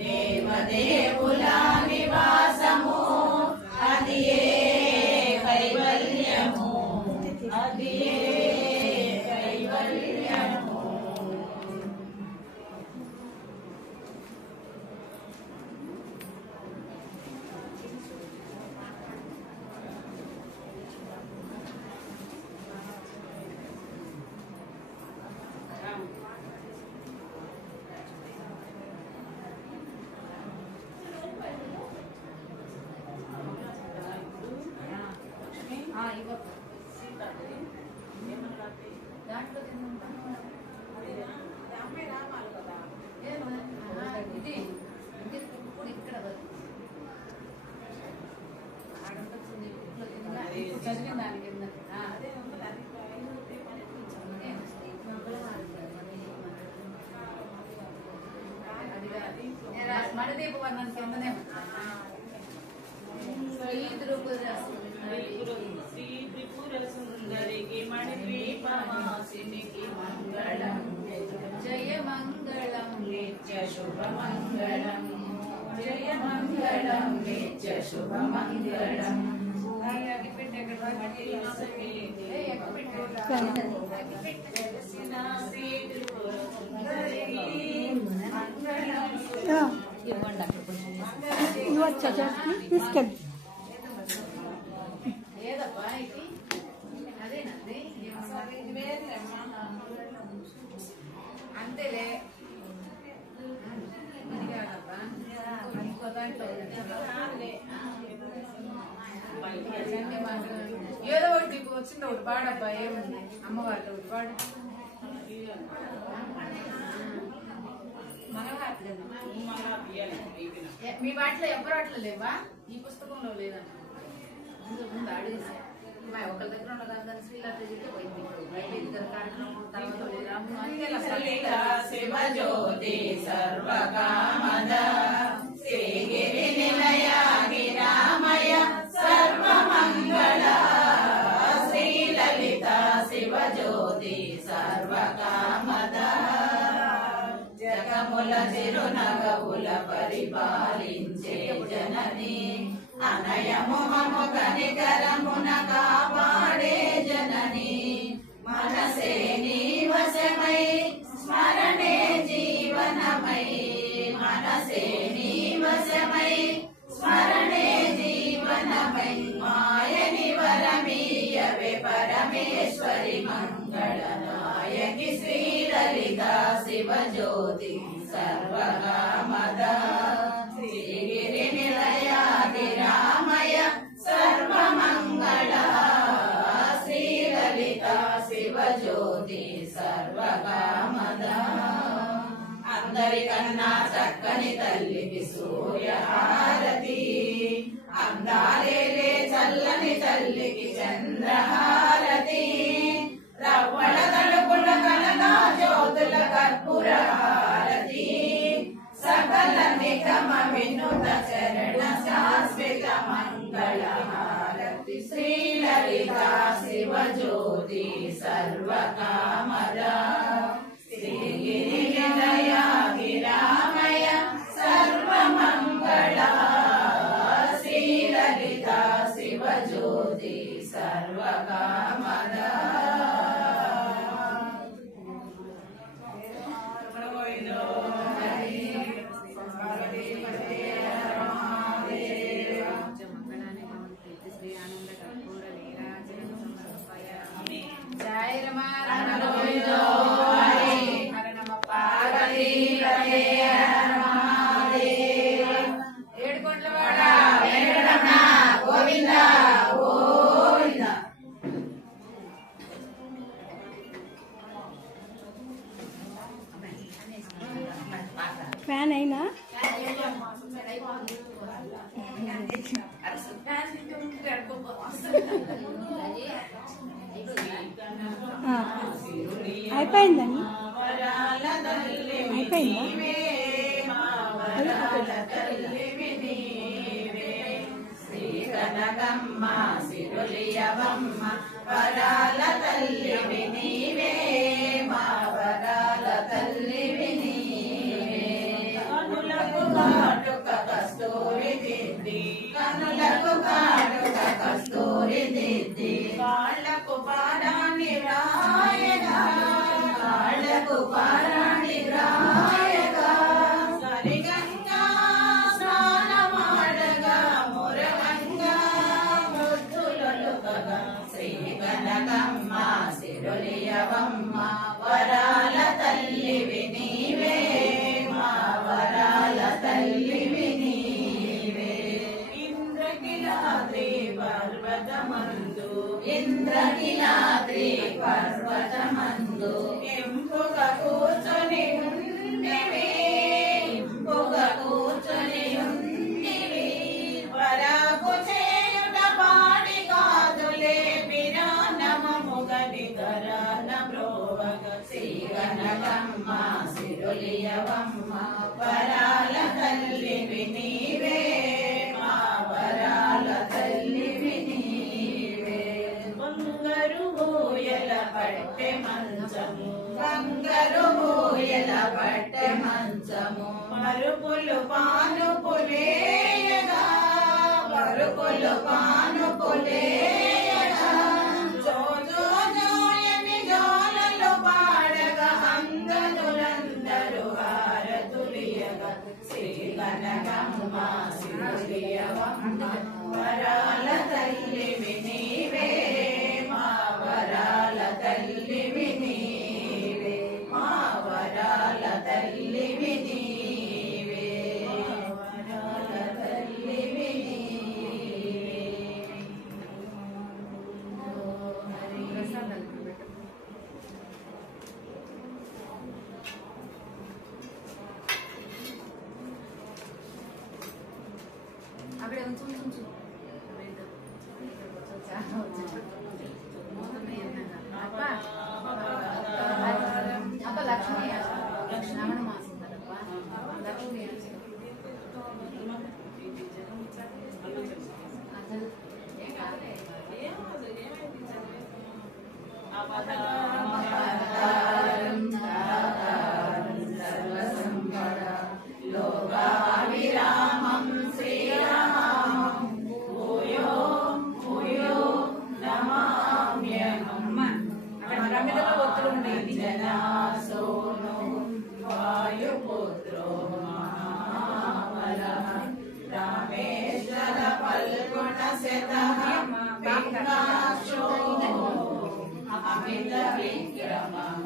దేవదేవుల నివాసము అది కైవల్యము అది కైవల్యము. శ్రీ త్రిపుర సుందరికి మణిద్వీపవాసినికి మంగళం జయ మంగళం నిత్య శుభ మంగళం జయ మంగళం నిత్య శుభ మంగళం. అంతేలే ఏదో ఒకటి వచ్చింది ఒకటి పాడబ్బా. ఏముంది అమ్మవారితో ఒకటి పాడు. మీ వాటిలో ఎవరు అట్లా లేవా? ఈ పుస్తకంలో లేదా? ముందు అడిగేసా ఒకరి దగ్గర ఉన్న దాని శ్రీలత చెప్తే పోయింది. కార్యక్రమం తర్వాత శివజ్యోతి సర్వకామద శ్రీగిరి నిలయ నిరామయ సర్వమంగళ శ్రీలలిత శివజ్యోతి సర్వకామద జగముల చిరునగవుల పరిపాలించే జనని అనయముహము కనికరమున కాపాడే జనని మనసే నీవశమై స్మరణే జీవనమై మనసే నీవశమై స్మరణే జీవనమై మాయని వరమీయవే పరమేశ్వరి మంగళనాయకి శ్రీలలిత శివజ్యోతి సర్వకామద శ్రీగిరి నిలయాదిరామయ సర్వమంగళ శ్రీలలిత శివజ్యోతి సర్వకామద. అందరికన్నా చక్కని తల్లికి సూర్యహారతి అందాలేలే చల్లని తల్లికి చంద్రహారతి రవ్వళ తడుపుల కనగా జ్యోతుల కర్పూర హారతి సకల నిగమ వినుత చరణ శాశ్వత మంగళ హారతి శ్రీలలిత శివజ్యోతి సర్వకామద శ్రీగిరి నిలయాభిరామయ సర్వమంగళ శ్రీలలిత శివజ్యోతి సర్వకామద. ఫ్యాన్ అయినా అయిపోయిందండి. అయిపోయిందా? శ్రీకనకమ్మ సిరులియవమ్మ వరాల తల్లివి నీవే మా వరాల తల్లివి నీవే కాటుక కస్తూరి దిద్ది కనులకు కాటుక కస్తూరి దిద్ది కాళ్ళకు పారాణి రాయగా కాళ్ళకు పారాణి రాయగా సరిగంగా స్నానమాడగా మురగంగా ముద్దులొలుకగా శ్రీ కనకమ్మ సిరులియవమ్మ వరాల తల్లివి నీవే మా వరాల తల్లివి నీవే ఇంద్రకిలాద్రి పర్వతమందు ఇంద్రకిలాద్రి పర్వతమందు ఎంపుగా కూర్చొని ఉండివి ఎంపుగా కూర్చొని ఉండివి వరాకు చేయుట పాడి కాదులే పిరానమముగని కరాన బ్రోవగ శ్రీ కనకమ్మ సిరులియవమ్మ వరాల తల్లివి నీవే మా వరాల తల్లివి నీవే బంగారు ఊయల పట్టె మంచము బంగారు ఊయల పట్టె మంచము మరుపులు పానుపులేయగా మరుపులు పానుపులేయగా జోజో జోయని జోలలు పాడగా అంగదులందరూ హారతులియగా శ్రీ కనకమ్మ సిరులియవమ్మ వరాల తల్లివి నీవే మా వరాల తల్లివి నీవే మా వరాల తల్లివి నీవే వరాల తల్లివి నీవే ప్రసాదాలు పెట్టు. అక్కడ ఉంచు ఉంచు ఉంచు చాలా వచ్చింది. అప్ప అప్ప లక్ష్మీ శ్రావణ మాసం కదప్ప లక్ష్మీ అసలు లోకావిరామం శ్రీరామం భూయో భూయో నమామ్యహం జనాసోను వాయుపుత్రో మహాబలః రామేశ్వర ఫల్గుణశతః పింగాక్షో అమిత విక్రమః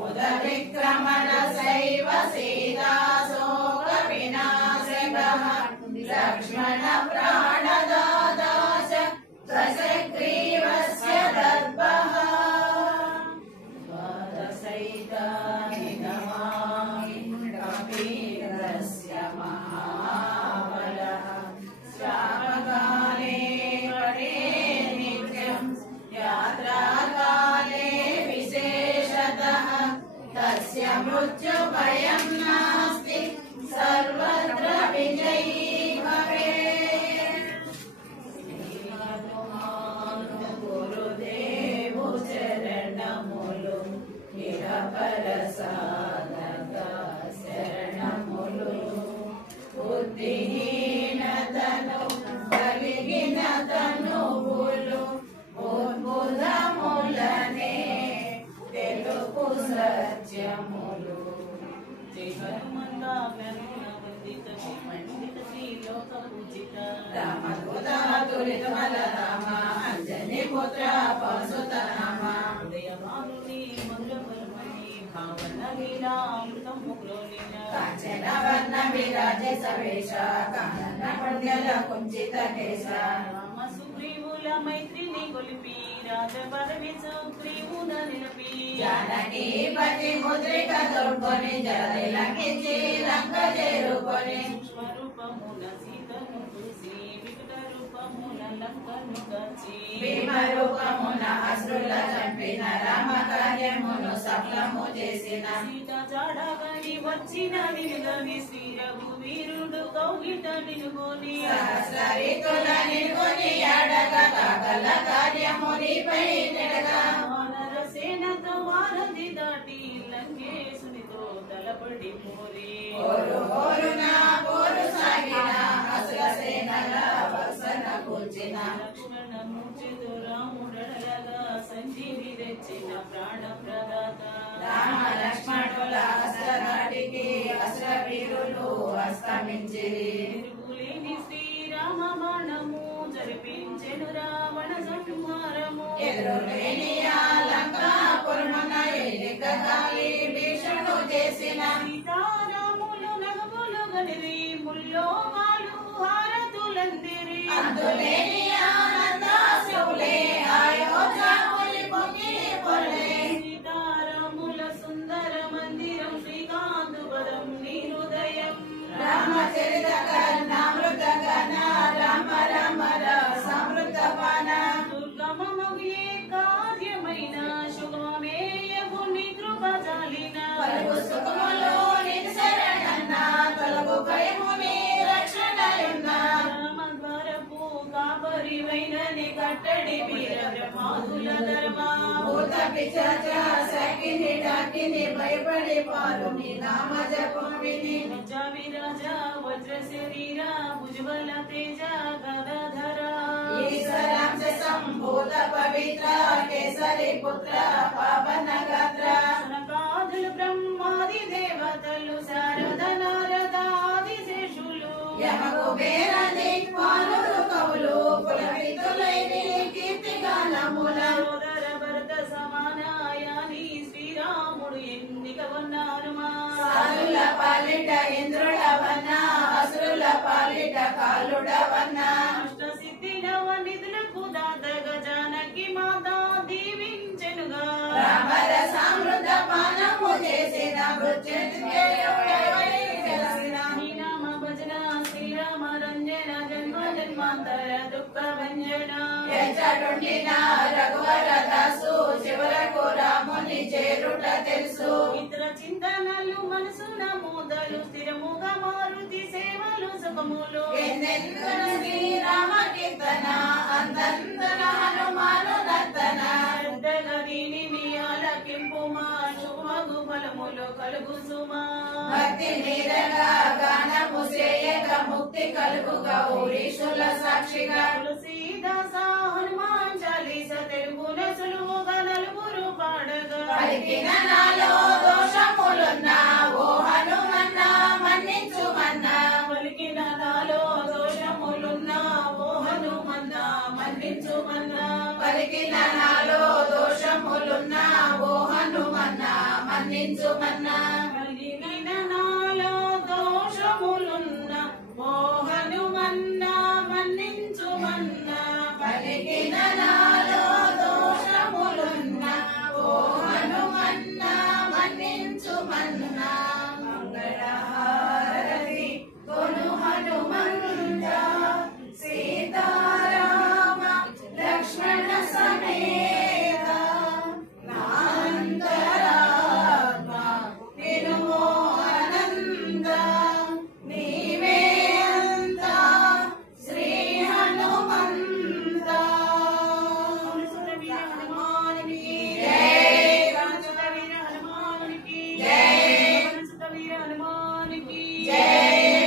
ఉద విక్రమణ శైవ సీతాశోక వినాశకః లక్ష్మణ ప్రాణదాదాశ దశగ్రీవస్య దర్భః ద్వాదశైతాని నమామి కపీంద్రస్య మహాబలః శ్రావకాలే పడే నిత్యం యాత్రాకాలే విశేషతః తస్య మృత్యుభయం నాస్తి సర్వత్ర విజయీ భవేత్ గురుదేవు చరణములు నిరపరసాదక శరణములు బుద్ధిహీనతను కలిగిన తనువులు ఉద్బుధములనే తెలుపు సత్యములు రామదూత రామ అంజని పుత్ర పసుత రామ కాంచన వర్ణ విరాజ సవేశ కానన పుణ్యల కుంచిత కేశ సుగ్రీవుల మైత్రిని కొలిపి రాజపదవి సుగ్రీవున నిలిపి జానకి పతి ముద్రిక తోడ్కొని జలది లంకించి లంక చేరుకొని స్వరూపమున సీతను చూసి వికట రూపమున లంకను కాచి భీమ రూపమున అసురుల చంపిన రామ కార్యమును సఫలము చేసిన సీత జాడగని వచ్చిన నిలుగని శ్రీ రఘువీరుడు కౌగిట నిలుగొని సహస్ర రీతుల నిలుగొని అడగ కాకల కార్యము నీపై నెడగా వానర సేనతో వారధి దాటి లంకేశునితో తలపడి పోరి ఓరు ఓరు నా మూర్ఛితో రాముడడలగా సంజీవి తెచ్చిన ప్రాణ ప్రదాత రామ లక్ష్మణుల అస్త్రధాటికి అస్త్ర వీరులు అస్తమించిరి. తిరుగులేని శ్రీరామ బాణము జరిపించెను రావణ సంహారము ఎదురులేని ఆ లంకాపురమున ఎలికగాలి భీషణు చేసిన సీతారాములు నగములు గనిరి ముల్లోగాలు హారతులందిరి అందులేని ఆనందాశ్రులే అయోధ్యములి పొంగి పొర్లే. సీతారాముల సుందర మందిరం శ్రీకాంతుపదం నీ హృదయం రామచరిత కర్ణామృత గణ రామ రామ సమృద్ధపాన దుర్గమమగే కార్యమైన శుభమేయగు నీ కృప చాలిన పలుకు సుఖములో నిన్ను శరణన్న తొలగు భయముని రక్షణయున్న రామద్వారపు కాపరివైన నీ కట్టడి వీర బ్రహ్మాదుల ధర్మా భూత పిశాచ సఖిని డాకిని భయపడి పాలు నీ నామ జపం విని విరాజ వజ్ర శరీర ఉజ్వల తేజ గదాధర ఈశ్వరాంశ సంభూత పవిత్ర కేసరి పుత్ర పావన గాత్ర సనకాదులు బ్రహ్మాది దేవతలు శారద నారదాది శేషులు యమకుబేర దిక్పాలురు కవులు పులకితులైని కీర్తిగానముల సోదర భరత సమానాయాని శ్రీరాముడు ఎన్నిక ఉన్నారుమా సారుల పాలిట ఇంద్రుడవన్న అసురుల పాలిట కాలుడవన్న అష్ట సిద్ధి నవ నిధులకు దాతగ జానకి మాత దీవించెనుగా రామర సమృద్ధ పానము చేసిన మృత్యుంజయుడవై వెలసిన నీ నామ భజన శ్రీరామ రంజన జన్మ జన్మాంతర దుఃఖ భంజన ఎచ్చడుండిన రఘువర దాసు చివరకు రాముని చేరుట తెలుసు ఇతర చింతనలు మనసున మోదలు స్థిరముగా మారుతి సేవలు సుఖములు ఎన్నెందున శ్రీరామ కీర్తన అందందన హనుమాను నర్తన శ్రద్ధగా దీని మీ ఆలకింపు మా శుభమగు ఫలములు కలుగు సుమా భక్తి మీరగా గానము చేయక ముక్తి కలుగుగా ఊరీషుల సాక్షిగా తులసీదాస హనుమాన్ చాలీస తెలుగున సులువుగా నలుగురు పాడగా పలికిన నాలో దోషములున్నా ఓ హనుమన్న మన్నించుమన్నా పలికిన నాలో దోషములున్నా ఓ హనుమన్న మన్నించుమన్నా పలికిన నాలో దోషములున్నా ఓ హనుమన్న మన్నించుమన్నా పలికిన నాలో దోషములున్నా ఓ హనుమన్న మన్నించుమన్నా పలికిన నాలో దోషములున్నా ఓ హనుమన్న మన్నించుమన్నా మంగళహారతి కొను హనుమంత సీతారామ లక్ష్మణ సమేత నాంతరాత్మ వినుమో ఆనంద నీవే అంత శ్రీ హనుమంత వీర హనుమానికి జై రామసుత వీర హనుమానికి జై రామసుత వీర హనుమానికి జై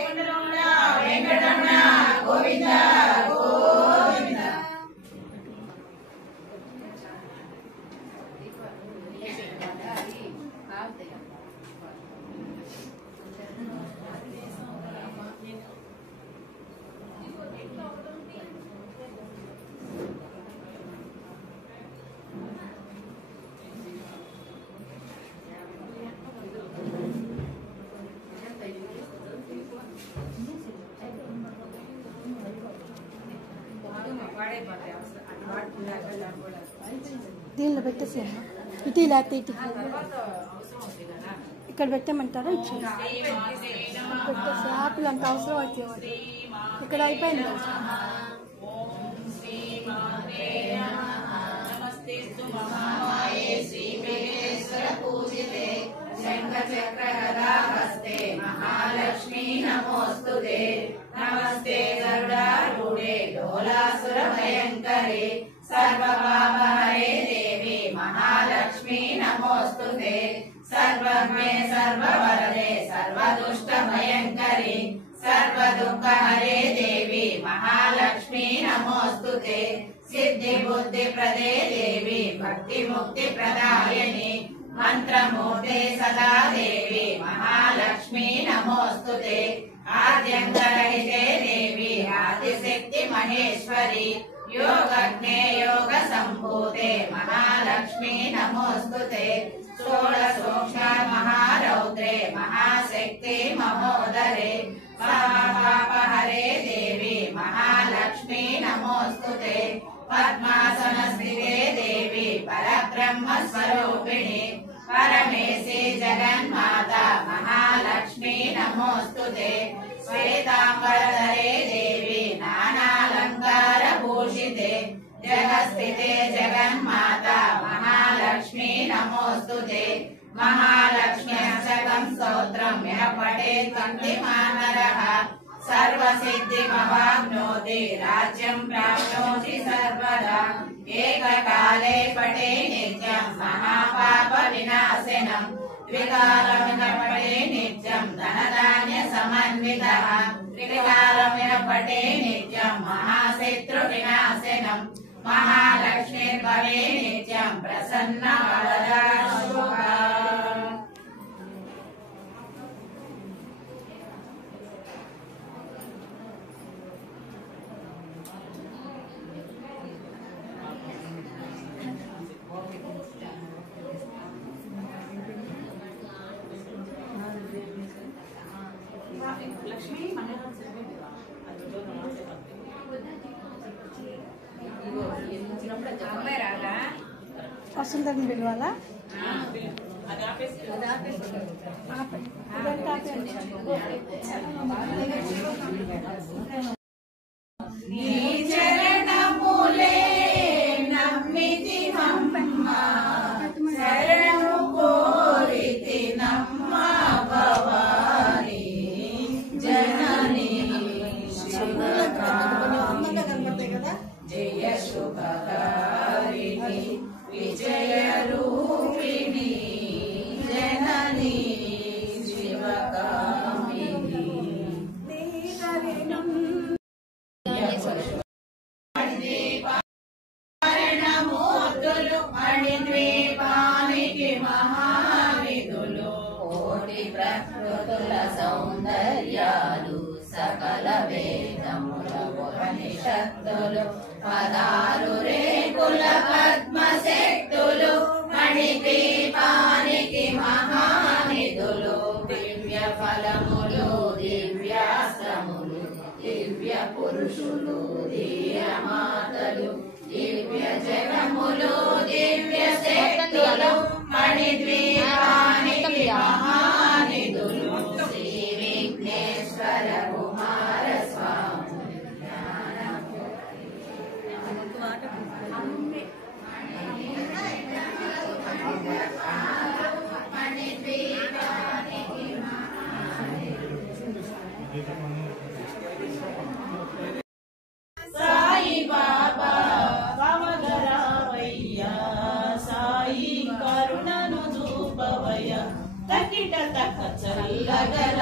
కొండలవాడ వెంకటరమణ గోవింద గోవింద దీనిలో పెట్టేసి ఇటు లేకపోతే ఇటు ఇక్కడ పెట్టమంటారా ఇచ్చి పెట్టేసి ఆకులు అంత అవసరం వచ్చేవాడు ఇక్కడ అయిపోయింది నమస్తేస్తు మహామాయే శ్రీ వెంకటేశ్వర పూజితే శంఖ చక్ర గదా హస్తే మహాలక్ష్మీ నమోస్తుతే నమస్తే గరుడారూఢే డోలాసుర భయంకరే సర్వపాపహరే దేవి మహాలక్ష్మీ నమోస్తుతే సర్వమే సర్వవరదే సర్వదుష్ట భయంకరి సర్వదుఃఖహరే దేవి మహాలక్ష్మీ నమోస్తుతే सिद्धि बुद्धि प्रदे देवी भक्ति मुक्ति प्रदायिनी मंत्रमूर्ते सदा देवी महालक्ष्मी नमोस्तुते आद्यंतरहिते देवी आदिशक्ति महेश्वरी योगज्ञे योग संभूते महालक्ष्मी नमोस्तुते षोडशोक्षा महारौद्रे महाशक्ति महोदरे महापापहरे देवी महालक्ष्मी नमोस्तुते पद्मासन स्थिते देवी परब्रह्म स्वरूपिणी परमेशे जगन्माता महालक्ष्मी नमोस्तुते श्वेतांबरधरे देवी नानालंकार भूषिते जगस्थिते जगन्माता महालक्ष्मी नमोस्तुते महालक्ष्म्यष्टकं स्तोत्रं यः पठेत् भक्तिमान् नरः सर्वसिद्धिमवाप्नोति राज्यं प्राप्नोति सर्वदा एककाले पठे नित्यं महापापविनाशनं त्रिकालं पठे नित्यं धनधान्यसमन्वितः त्रिकालं पठे नित्यं महाशत्रुविनाशनं महालक्ष्मीर्भवे नित्यं प्रसन्ना वरदा शुभा। लक्ष्मी వస్తుందని పిలవాలా నీ చరణములే నమ్మితి నమ్మ శరణు కోరితి నమ్మ భవాని జనని జయ శుభకారిణి విజయ రూపిణి జనని శివకామిని మణిద్వీపారణమూర్తులు మణిద్వీపానికి మహానిధులు కోటి ప్రకృతుల సౌందర్యాలు సకల వేదముల ఉపనిషత్తులు పదారు రేకుల పద్మశక్తులు మణిద్వీపానికి మహానిధులు దివ్య ఫలములు దివ్యాశ్రములు దివ్య పురుషులు ధీరమాతలు దివ్య జగములు దివ్య శక్తులు మణిద్వీపానికి మహానిధులు శ్రీ విఘ్నేశ్వర కుమార స్వామి సాయి బాబా కామగరావయ్యా సాయి కరుణను చూపవయ్య తకిట తక్క చల్లగల